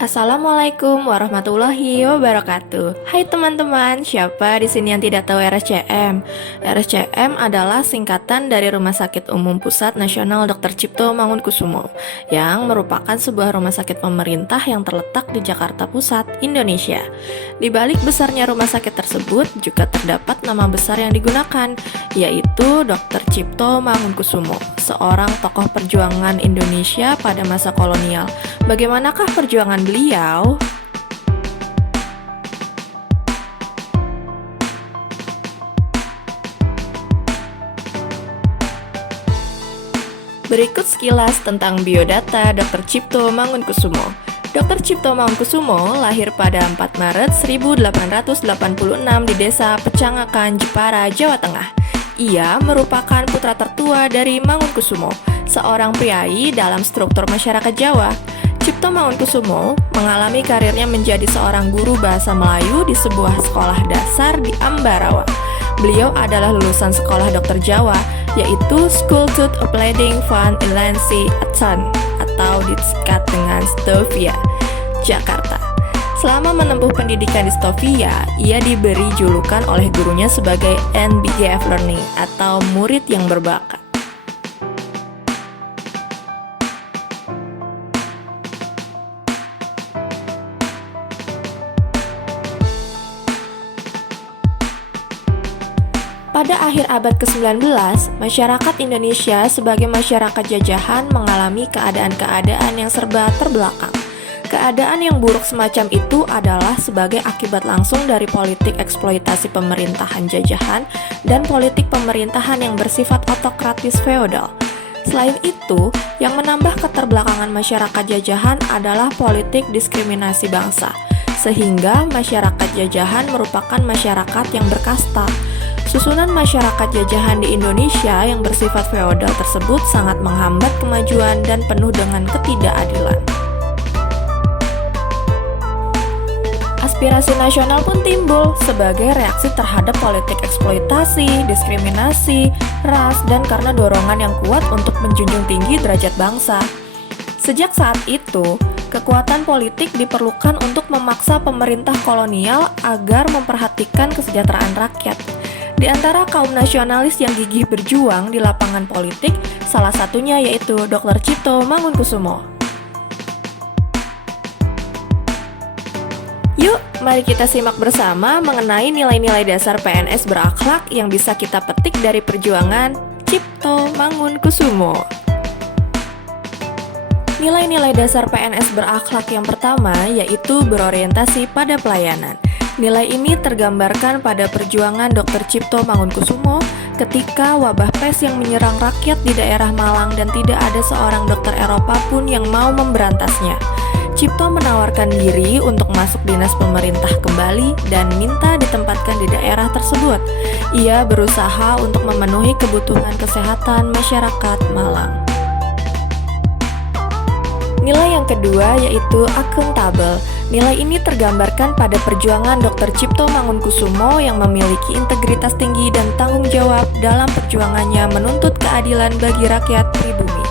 Assalamualaikum warahmatullahi wabarakatuh. Hai teman-teman, siapa di sini yang tidak tahu RSCM? RSCM adalah singkatan dari Rumah Sakit Umum Pusat Nasional Dr. Cipto Mangunkusumo, yang merupakan sebuah rumah sakit pemerintah yang terletak di Jakarta Pusat, Indonesia. Di balik besarnya rumah sakit tersebut juga terdapat nama besar yang digunakan, yaitu Dr. Cipto Mangunkusumo, seorang tokoh perjuangan Indonesia pada masa kolonial. Bagaimanakah perjuangan beliau? Berikut sekilas tentang biodata Dr. Cipto Mangunkusumo. Dr. Cipto Mangunkusumo lahir pada 4 Maret 1886 di Desa Pecangakan, Jepara, Jawa Tengah. Ia merupakan putra tertua dari Mangunkusumo, seorang priai dalam struktur masyarakat Jawa. Cipto Mangunkusumo mengalami karirnya menjadi seorang guru bahasa Melayu di sebuah sekolah dasar di Ambarawa. Beliau adalah lulusan sekolah dokter Jawa, yaitu School Tooth Opleiding van Illansi Atsan atau disingkat dengan Stovia, Jakarta. Selama menempuh pendidikan di Stovia, ia diberi julukan oleh gurunya sebagai NBGF Learning atau murid yang berbakat. Pada akhir abad ke-19, masyarakat Indonesia sebagai masyarakat jajahan mengalami keadaan-keadaan yang serba terbelakang. Keadaan yang buruk semacam itu adalah sebagai akibat langsung dari politik eksploitasi pemerintahan jajahan dan politik pemerintahan yang bersifat autokratis feodal. Selain itu, yang menambah keterbelakangan masyarakat jajahan adalah politik diskriminasi bangsa, sehingga masyarakat jajahan merupakan masyarakat yang berkasta. Susunan masyarakat jajahan di Indonesia yang bersifat feodal tersebut sangat menghambat kemajuan dan penuh dengan ketidakadilan. Aspirasi nasional pun timbul sebagai reaksi terhadap politik eksploitasi, diskriminasi, ras, dan karena dorongan yang kuat untuk menjunjung tinggi derajat bangsa. Sejak saat itu, kekuatan politik diperlukan untuk memaksa pemerintah kolonial agar memperhatikan kesejahteraan rakyat. Di antara kaum nasionalis yang gigih berjuang di lapangan politik, salah satunya yaitu Dr. Cipto Mangunkusumo. Yuk, mari kita simak bersama mengenai nilai-nilai dasar PNS berakhlak yang bisa kita petik dari perjuangan Cipto Mangunkusumo. Nilai-nilai dasar PNS berakhlak yang pertama yaitu berorientasi pada pelayanan. Nilai ini tergambarkan pada perjuangan Dr. Cipto Mangunkusumo ketika wabah pes yang menyerang rakyat di daerah Malang dan tidak ada seorang dokter Eropa pun yang mau memberantasnya. Cipto menawarkan diri untuk masuk dinas pemerintah kembali dan minta ditempatkan di daerah tersebut. Ia berusaha untuk memenuhi kebutuhan kesehatan masyarakat Malang. Nilai yang kedua yaitu akuntabel. Nilai ini tergambarkan pada perjuangan Dr. Cipto Mangunkusumo yang memiliki integritas tinggi dan tanggung jawab dalam perjuangannya menuntut keadilan bagi rakyat pribumi.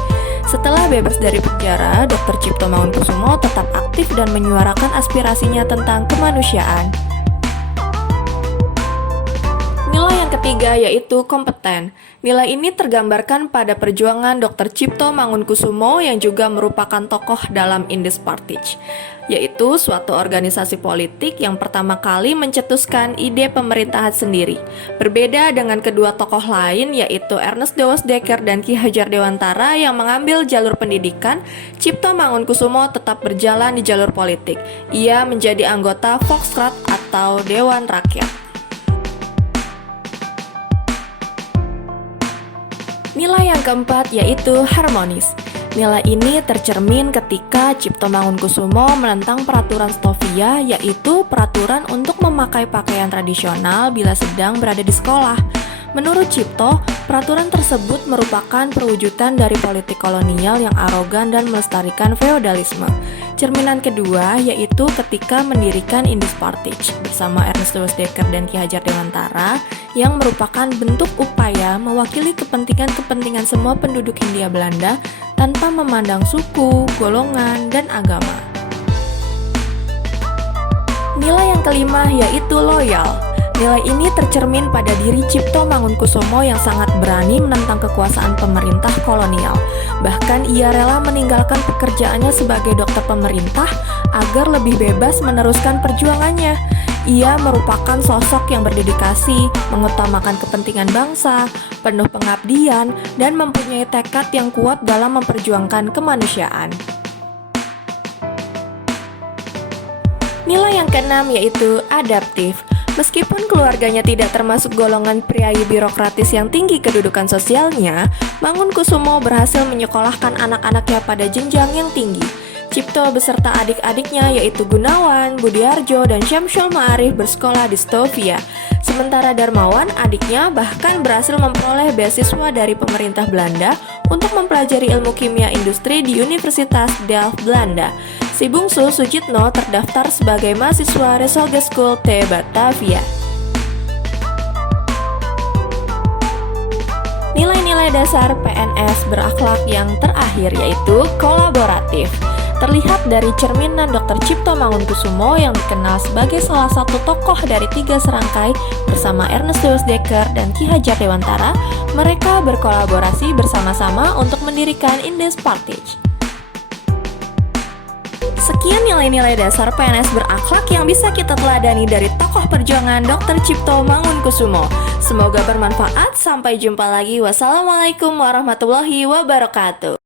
Setelah bebas dari penjara, Dr. Cipto Mangunkusumo tetap aktif dan menyuarakan aspirasinya tentang kemanusiaan. Nilai yang ketiga yaitu kompeten. Nilai ini tergambarkan pada perjuangan Dr. Cipto Mangunkusumo yang juga merupakan tokoh dalam Indispartij, yaitu suatu organisasi politik yang pertama kali mencetuskan ide pemerintahan sendiri. Berbeda dengan kedua tokoh lain yaitu Ernest Dewasdeker dan Ki Hajar Dewantara yang mengambil jalur pendidikan, Cipto Mangunkusumo tetap berjalan di jalur politik. Ia menjadi anggota Volksraad atau Dewan Rakyat. Nilai yang keempat yaitu harmonis. Nilai ini tercermin ketika Cipto Mangunkusumo menentang peraturan Stovia, yaitu peraturan untuk memakai pakaian tradisional bila sedang berada di sekolah. Menurut Cipto, peraturan tersebut merupakan perwujudan dari politik kolonial yang arogan dan melestarikan feodalisme. Cerminan kedua yaitu ketika mendirikan Indispartij bersama Ernest Dewasdeker dan Ki Hajar Dewantara yang merupakan bentuk upaya mewakili kepentingan-kepentingan semua penduduk Hindia Belanda tanpa memandang suku, golongan, dan agama. Nilai yang kelima yaitu loyal. Nilai ini tercermin pada diri Cipto Mangunkusumo yang sangat berani menentang kekuasaan pemerintah kolonial. Bahkan ia rela meninggalkan pekerjaannya sebagai dokter pemerintah agar lebih bebas meneruskan perjuangannya. Ia merupakan sosok yang berdedikasi, mengutamakan kepentingan bangsa, penuh pengabdian, dan mempunyai tekad yang kuat dalam memperjuangkan kemanusiaan. Nilai yang keenam yaitu adaptif. Meskipun keluarganya tidak termasuk golongan priayi birokratis yang tinggi kedudukan sosialnya, Mangunkusumo berhasil menyekolahkan anak-anaknya pada jenjang yang tinggi. Cipto beserta adik-adiknya yaitu Gunawan, Budiarjo, dan Syamsul Ma'arif bersekolah di Stovia. Sementara Darmawan, adiknya, bahkan berhasil memperoleh beasiswa dari pemerintah Belanda untuk mempelajari ilmu kimia industri di Universitas Delft, Belanda. Si bungsu Sujitno terdaftar sebagai mahasiswa Reshogeschool te Batavia. Nilai-nilai dasar PNS berakhlak yang terakhir yaitu kolaboratif. Terlihat dari cerminan Dr. Cipto Mangunkusumo yang dikenal sebagai salah satu tokoh dari 3 serangkai bersama Ernestus Dekker dan Ki Hajar Dewantara, mereka berkolaborasi bersama-sama untuk mendirikan Indes Partij. Sekian nilai-nilai dasar PNS berakhlak yang bisa kita teladani dari tokoh perjuangan Dr. Cipto Mangunkusumo. Semoga bermanfaat. Sampai jumpa lagi. Wassalamualaikum warahmatullahi wabarakatuh.